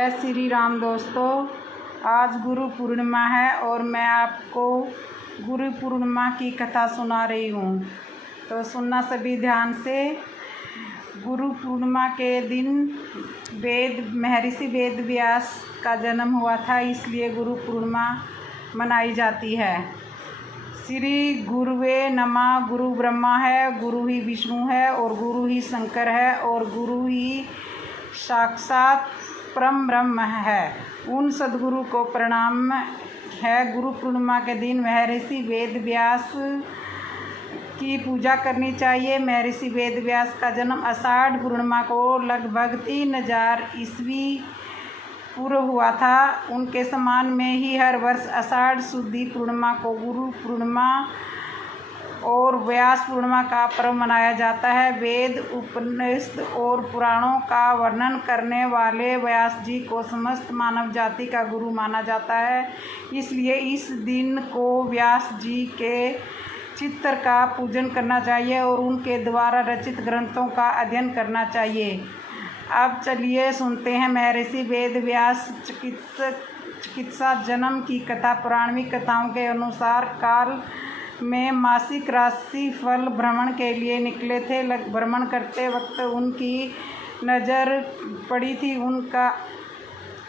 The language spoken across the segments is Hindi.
जय श्री राम दोस्तों, आज गुरु पूर्णिमा है और मैं आपको गुरु पूर्णिमा की कथा सुना रही हूँ। तो सुनना सभी ध्यान से। गुरु पूर्णिमा के दिन महर्षि वेद व्यास का जन्म हुआ था, इसलिए गुरु पूर्णिमा मनाई जाती है। श्री गुरुवे नमः। गुरु ब्रह्मा है, गुरु ही विष्णु है और गुरु ही शंकर है और गुरु ही साक्षात परम ब्रह्म है। उन सद्गुरु को प्रणाम है। गुरु पूर्णिमा के दिन महर्षि वेद व्यास की पूजा करनी चाहिए। महर्षि वेद व्यास का जन्म आषाढ़ पूर्णिमा को लगभग 3000 ईस्वी पूर्व हुआ था। उनके सम्मान में ही हर वर्ष आषाढ़ शुद्ध पूर्णिमा को गुरु पूर्णिमा और व्यास पूर्णिमा का पर्व मनाया जाता है। वेद, उपनिषद और पुराणों का वर्णन करने वाले व्यास जी को समस्त मानव जाति का गुरु माना जाता है, इसलिए इस दिन को व्यास जी के चित्र का पूजन करना चाहिए और उनके द्वारा रचित ग्रंथों का अध्ययन करना चाहिए। अब चलिए सुनते हैं महर्षि वेद व्यास चिकित्सा जन्म की कथा। पौराणिक कथाओं के अनुसार काल में मासिक राशि फल भ्रमण के लिए निकले थे। भ्रमण करते वक्त उनकी नज़र पड़ी थी।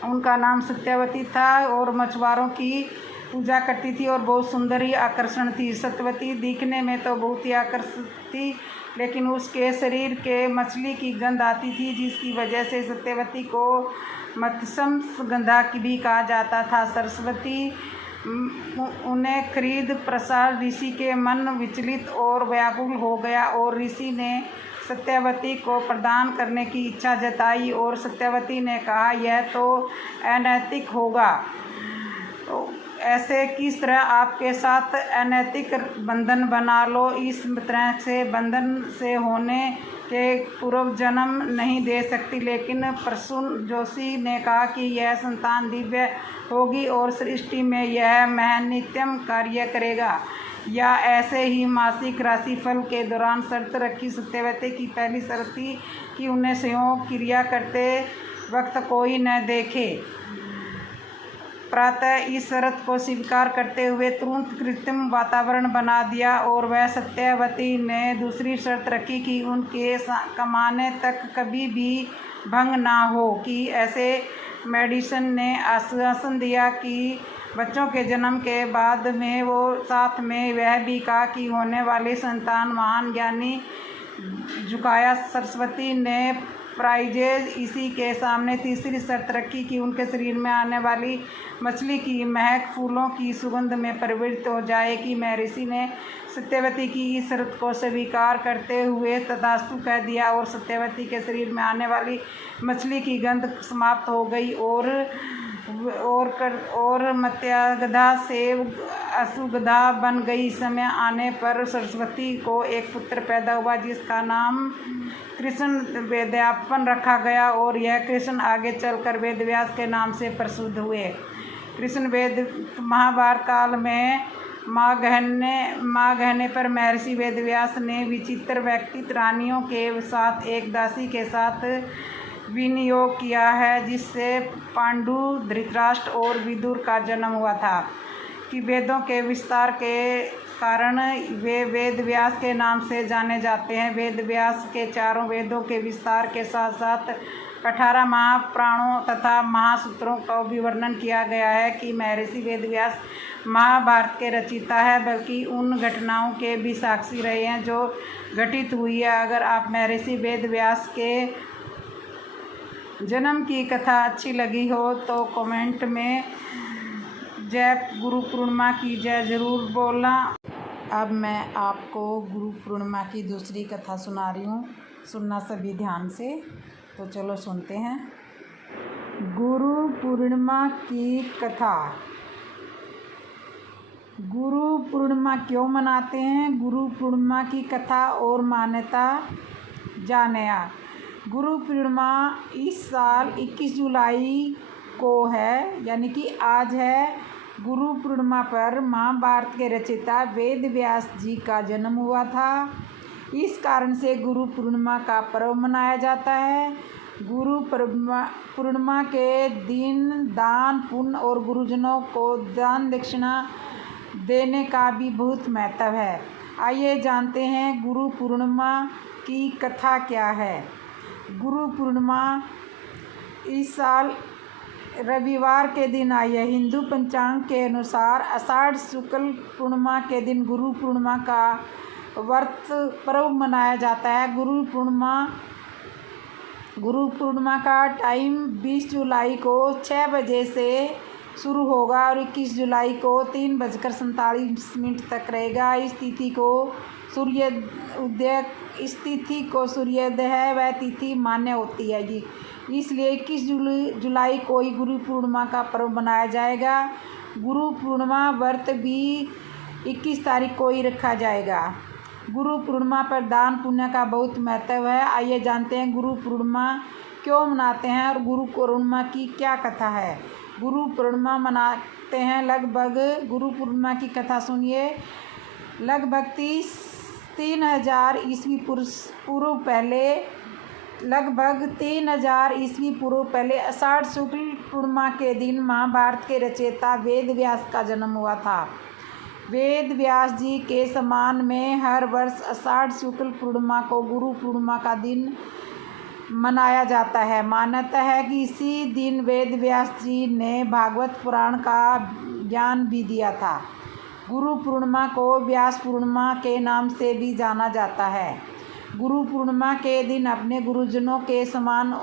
उनका नाम सत्यवती था और मछुआरों की पूजा करती थी और बहुत सुंदर ही आकर्षण थी। सत्यवती दिखने में तो बहुत ही आकर्षक थी, लेकिन उसके शरीर के मछली की गंध आती थी, जिसकी वजह से सत्यवती को मत्स्यम गंधा भी कहा जाता था। सरस्वती उन्हें खरीद प्रसाद ऋषि के मन विचलित और व्याकुल हो गया और ऋषि ने सत्यवती को प्रदान करने की इच्छा जताई और सत्यवती ने कहा, यह तो अनैतिक होगा। तो ऐसे किस तरह आपके साथ अनैतिक बंधन बना लो। इस तरह से बंधन से होने के पूर्व जन्म नहीं दे सकती। लेकिन प्रसून जोशी ने कहा कि यह संतान दिव्य होगी और सृष्टि में यह महनित्यम कार्य करेगा। या ऐसे ही मासिक राशिफल के दौरान शर्त रखी। सत्यवती की पहली शर्त थी कि उन्हें संयोग क्रिया करते वक्त कोई न देखे। प्रातः इस शर्त को स्वीकार करते हुए तुरंत कृत्रिम वातावरण बना दिया और वह सत्यवती ने दूसरी शर्त रखी कि उनके कमाने तक कभी भी भंग ना हो। कि ऐसे मेडिसन ने आश्वासन दिया कि बच्चों के जन्म के बाद में वो साथ में वह भी कहा कि होने वाली संतान महान ज्ञानी झुकाया। सरस्वती ने प्राइजेज इसी के सामने तीसरी शर्त रखी कि उनके शरीर में आने वाली मछली की महक फूलों की सुगंध में परिवर्तित हो जाएगी। महर्षि ने सत्यवती की इस शर्त को स्वीकार करते हुए तथास्तु कह दिया और सत्यवती के शरीर में आने वाली मछली की गंध समाप्त हो गई और मत्स्यगंधा से असुगंधा बन गई। समय आने पर सरस्वती को एक पुत्र पैदा हुआ, जिसका नाम कृष्ण वेदव्यापन रखा गया और यह कृष्ण आगे चलकर वेदव्यास के नाम से प्रसिद्ध हुए। कृष्ण वेद महाभारत काल में माँ कहने पर महर्षि वेदव्यास ने विचित्र व्यक्तित्व रानियों के साथ एक दासी के साथ विनियोग किया है, जिससे पांडु, धृतराष्ट्र और विदुर का जन्म हुआ था। कि वेदों के विस्तार के कारण वे वेद व्यास के नाम से जाने जाते हैं। वेद व्यास के चारों वेदों के विस्तार के साथ साथ 18 महापुराणों तथा महासूत्रों का भी वर्णन किया गया है। कि महर्षि वेद व्यास महाभारत के रचयिता है, बल्कि उन घटनाओं के भी साक्षी रहे हैं जो घटित हुई है। अगर आप महर्षि वेद व्यास के जन्म की कथा अच्छी लगी हो तो कमेंट में जय गुरु पूर्णिमा की जय ज़रूर बोलना। अब मैं आपको गुरु पूर्णिमा की दूसरी कथा सुना रही हूँ, सुनना सभी ध्यान से। तो चलो सुनते हैं। गुरु पूर्णिमा की कथा। गुरु पूर्णिमा क्यों मनाते हैं? गुरु पूर्णिमा की कथा और मान्यता जानिए। गुरु पूर्णिमा इस साल 21 जुलाई को है, यानी कि आज है। गुरु पूर्णिमा पर महाभारत के रचयिता वेद व्यास जी का जन्म हुआ था। इस कारण से गुरु पूर्णिमा का पर्व मनाया जाता है। पूर्णिमा के दिन दान पुण्य और गुरुजनों को दान दक्षिणा देने का भी बहुत महत्व है। आइए जानते हैं गुरु पूर्णिमा की कथा क्या है। गुरु पूर्णिमा इस साल रविवार के दिन आई है। हिंदू पंचांग के अनुसार आषाढ़ शुक्ल पूर्णिमा के दिन गुरु पूर्णिमा का व्रत पर्व मनाया जाता है। गुरु पूर्णिमा का टाइम 20 जुलाई को 6 बजे से शुरू होगा और 21 जुलाई को 3:47 तक रहेगा। इस तिथि को सूर्योदय है वह तिथि मान्य होती है जी, इसलिए 21 जुलाई को ही गुरु पूर्णिमा का पर्व मनाया जाएगा। गुरु पूर्णिमा व्रत भी 21 तारीख को ही रखा जाएगा। गुरु पूर्णिमा पर दान पुण्य का बहुत महत्व है। आइए जानते हैं गुरु पूर्णिमा क्यों मनाते हैं और गुरु पूर्णिमा की क्या कथा है। गुरु पूर्णिमा मनाते हैं गुरु पूर्णिमा की कथा सुनिए। लगभग 3000 ईस्वी पूर्व पहले आषाढ़ शुक्ल पूर्णिमा के दिन महाभारत के रचयिता वेद व्यास का जन्म हुआ था। वेद व्यास जी के सम्मान में हर वर्ष आषाढ़ शुक्ल पूर्णिमा को गुरु पूर्णिमा का दिन मनाया जाता है। मान्यता है कि इसी दिन वेद व्यास जी ने भागवत पुराण का ज्ञान भी दिया था। गुरु पूर्णिमा को व्यास पूर्णिमा के नाम से भी जाना जाता है। गुरु पूर्णिमा के दिन अपने गुरुजनों के सम्मान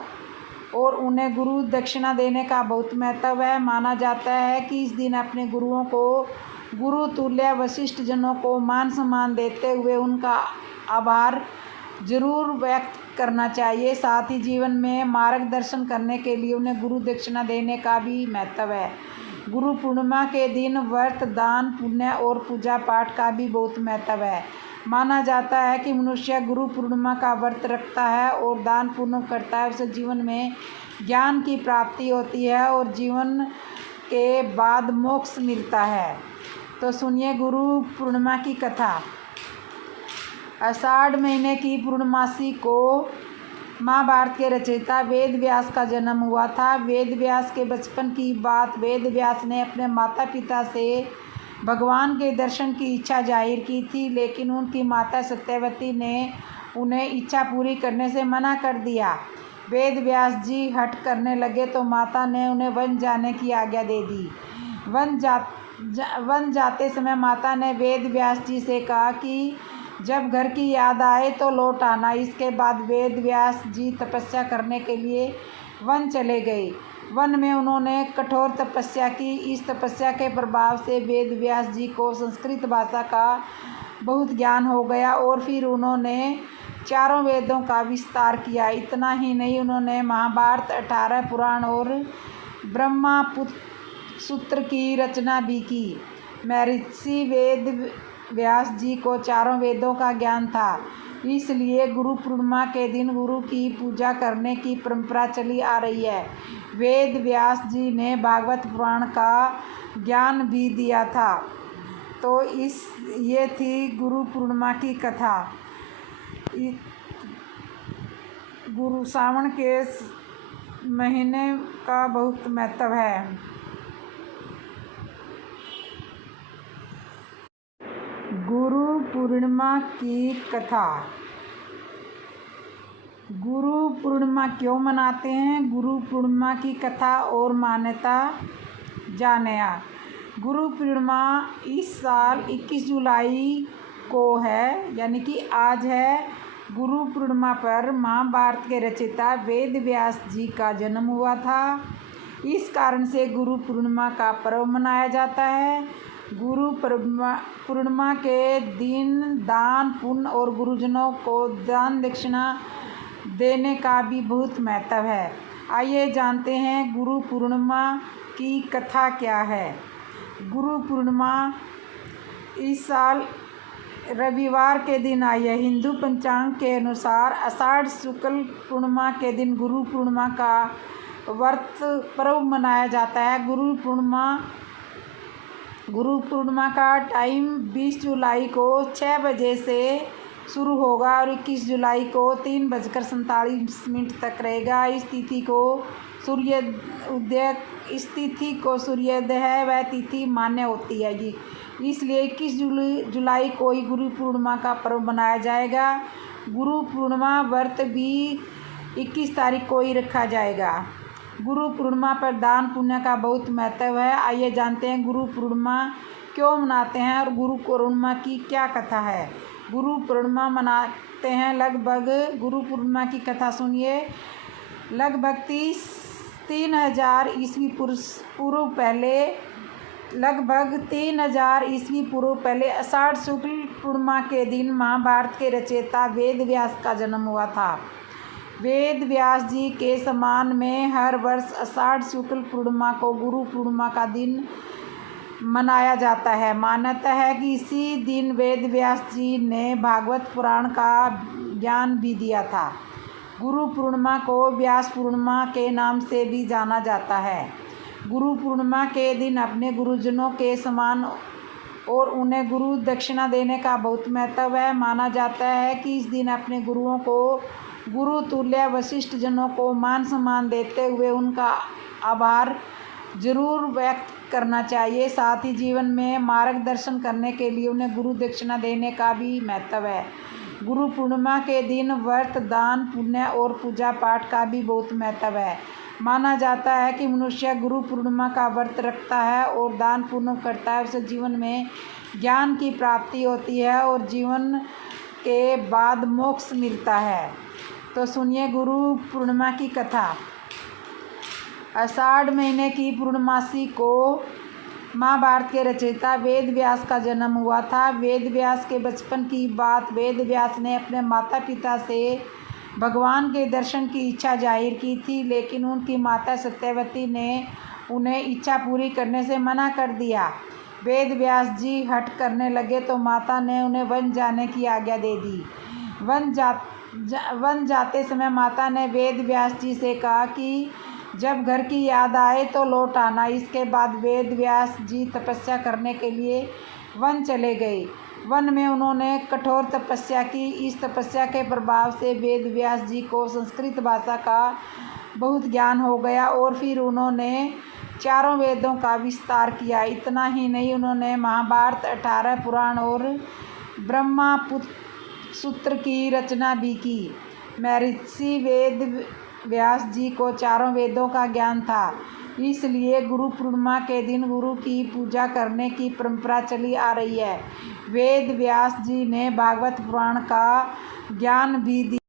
और उन्हें गुरु दक्षिणा देने का बहुत महत्व है। माना जाता है कि इस दिन अपने गुरुओं को गुरु तुल्य वशिष्ठ जनों को मान सम्मान देते हुए उनका आभार जरूर व्यक्त करना चाहिए। साथ ही जीवन में मार्गदर्शन करने के लिए उन्हें गुरु दक्षिणा देने का भी महत्व है। गुरु पूर्णिमा के दिन व्रत दान पुण्य और पूजा पाठ का भी बहुत महत्व है। माना जाता है कि मनुष्य गुरु पूर्णिमा का व्रत रखता है और दान पुण्य करता है, उसे जीवन में ज्ञान की प्राप्ति होती है और जीवन के बाद मोक्ष मिलता है। तो सुनिए गुरु पूर्णिमा की कथा। आषाढ़ महीने की पूर्णमासी को महाभारत के रचयिता वेद व्यास का जन्म हुआ था। वेद व्यास के बचपन की बात, वेद व्यास ने अपने माता पिता से भगवान के दर्शन की इच्छा जाहिर की थी, लेकिन उनकी माता सत्यवती ने उन्हें इच्छा पूरी करने से मना कर दिया। वेद व्यास जी हठ करने लगे तो माता ने उन्हें वन जाने की आज्ञा दे दी। वन जाते समय माता ने वेद व्यास जी से कहा कि जब घर की याद आए तो लौट आना। इसके बाद वेद व्यास जी तपस्या करने के लिए वन चले गए। वन में उन्होंने कठोर तपस्या की। इस तपस्या के प्रभाव से वेद व्यास जी को संस्कृत भाषा का बहुत ज्ञान हो गया और फिर उन्होंने चारों वेदों का विस्तार किया। इतना ही नहीं, उन्होंने महाभारत, 18 पुराण और ब्रह्मा सूत्र की रचना भी की। महर्षि वेद व्यास जी को चारों वेदों का ज्ञान था, इसलिए गुरु पूर्णिमा के दिन गुरु की पूजा करने की परंपरा चली आ रही है। वेद व्यास जी ने भागवत पुराण का ज्ञान भी दिया था। तो ये थी गुरु पूर्णिमा की कथा। गुरु सावन के महीने का बहुत महत्व है। गुरु पूर्णिमा की कथा। गुरु पूर्णिमा क्यों मनाते हैं, गुरु पूर्णिमा की कथा और मान्यता जाने। गुरु पूर्णिमा इस साल 21 जुलाई को है, यानी कि आज है। गुरु पूर्णिमा पर महाभारत के रचयिता वेद व्यास जी का जन्म हुआ था। इस कारण से गुरु पूर्णिमा का पर्व मनाया जाता है। गुरु पूर्णिमा के दिन दान पुण्य और गुरुजनों को दान दक्षिणा देने का भी बहुत महत्व है। आइए जानते हैं गुरु पूर्णिमा की कथा क्या है। गुरु पूर्णिमा इस साल रविवार के दिन आई है। हिंदू पंचांग के अनुसार आषाढ़ शुक्ल पूर्णिमा के दिन गुरु पूर्णिमा का व्रत पर्व मनाया जाता है। गुरु पूर्णिमा का टाइम 20 जुलाई को 6 बजे से शुरू होगा और 21 जुलाई को 3:47 तक रहेगा। इस तिथि को सूर्योदय है वह तिथि मान्य होती है जी। इसलिए 21 जुलाई को ही गुरु पूर्णिमा का पर्व मनाया जाएगा। गुरु पूर्णिमा व्रत भी 21 तारीख को ही रखा जाएगा। गुरु पूर्णिमा पर दान पुण्य का बहुत महत्व है। आइए जानते हैं गुरु पूर्णिमा क्यों मनाते हैं और गुरु पूर्णिमा की क्या कथा है। गुरु पूर्णिमा मनाते हैं गुरु पूर्णिमा की कथा सुनिए। लगभग 3000 ईस्वी पूर्व पहले आषाढ़ शुक्ल पूर्णिमा के दिन महाभारत के रचयिता वेद व्यास का जन्म हुआ था। वेद व्यास जी के सम्मान में हर वर्ष आषाढ़ शुक्ल पूर्णिमा को गुरु पूर्णिमा का दिन मनाया जाता है। मान्यता है कि इसी दिन वेद व्यास जी ने भागवत पुराण का ज्ञान भी दिया था। गुरु पूर्णिमा को व्यास पूर्णिमा के नाम से भी जाना जाता है। गुरु पूर्णिमा के दिन अपने गुरुजनों के सम्मान और उन्हें गुरु दक्षिणा देने का बहुत महत्व है। माना जाता है कि इस दिन अपने गुरुओं को गुरु तुल्य वशिष्ठ जनों को मान सम्मान देते हुए उनका आभार जरूर व्यक्त करना चाहिए। साथ ही जीवन में मार्गदर्शन करने के लिए उन्हें गुरु दक्षिणा देने का भी महत्व है। गुरु पूर्णिमा के दिन व्रत दान पुण्य और पूजा पाठ का भी बहुत महत्व है। माना जाता है कि मनुष्य गुरु पूर्णिमा का व्रत रखता है और दान पुण्य करता है, उसे जीवन में ज्ञान की प्राप्ति होती है और जीवन के बाद मोक्ष मिलता है। तो सुनिए गुरु पूर्णिमा की कथा। आषाढ़ महीने की पूर्णमासी को महाभारत के रचयिता वेद व्यास का जन्म हुआ था। वेद व्यास के बचपन की बात। वेद व्यास ने अपने माता पिता से भगवान के दर्शन की इच्छा जाहिर की थी, लेकिन उनकी माता सत्यवती ने उन्हें इच्छा पूरी करने से मना कर दिया। वेद व्यास जी हठ करने लगे तो माता ने उन्हें वन जाने की आज्ञा दे दी। वन जाते समय माता ने वेद व्यास जी से कहा कि जब घर की याद आए तो लौट आना। इसके बाद वेद व्यास जी तपस्या करने के लिए वन चले गए। वन में उन्होंने कठोर तपस्या की। इस तपस्या के प्रभाव से वेद व्यास जी को संस्कृत भाषा का बहुत ज्ञान हो गया और फिर उन्होंने चारों वेदों का विस्तार किया। इतना ही नहीं, उन्होंने महाभारत, 18 पुराण और ब्रह्मा सूत्र की रचना भी की। महर्षि वेद व्यास जी को चारों वेदों का ज्ञान था, इसलिए गुरु पूर्णिमा के दिन गुरु की पूजा करने की परंपरा चली आ रही है। वेद व्यास जी ने भागवत पुराण का ज्ञान भी दिया।